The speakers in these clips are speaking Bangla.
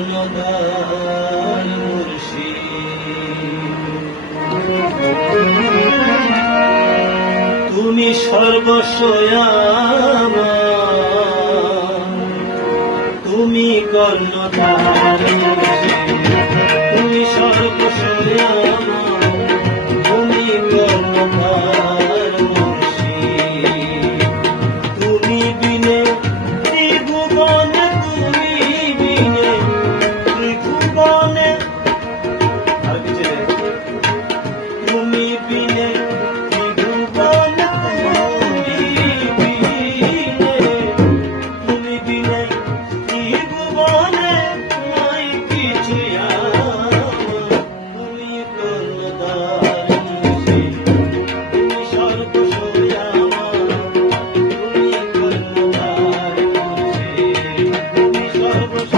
কর্ণধার মুর্শিদ, তুমি সর্বস্ব আমার, তুমি কর্ণধার মুর্শিদ, তুমি সর্বস্ব আমার, তুমি কর্ণধার মুর্শিদ, তুমি বিনে ত্রিভুবনে, তুমি বিনে ত্রিভুবনে, তুমি বিনে ত্রিভুবনে, তুমি বিনে ত্রিভুবনে নাই কিছু আমার, তুমি কর্ণধার মুর্শিদ, তুমি সর্বস্ব আমার, তুমি কর্ণধার মুর্শিদ, তুমি সর্বস্ব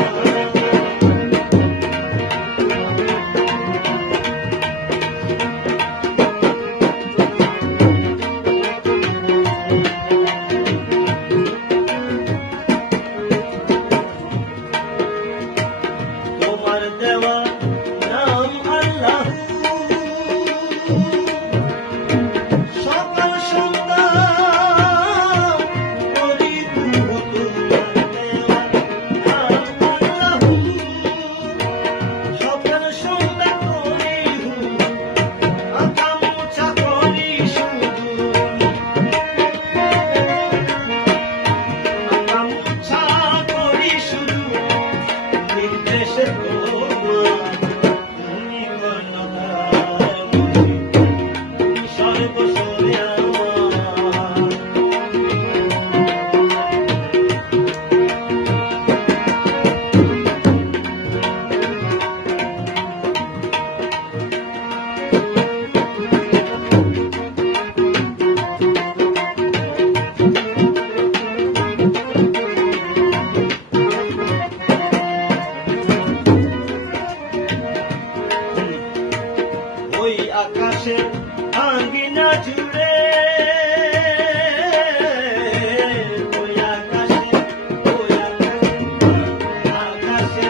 তোমার দেওয়া নাম আল্লাহ, সকাল সন্ধ্যা করি তোমার দেওয়া নাম আল্লাহ, সকাল সন্ধ্যা করি আকাম মোছা করি শুধু, আকাম মোছা করি শুধু নির্দেশে তোমার, তুমি কর্ণধার মুর্শিদ, তুমি সর্বস্ব আমার। ওই আকাশে আঙ্গিনা জুড়ে, ওই আকাশে আকাশে আকাশে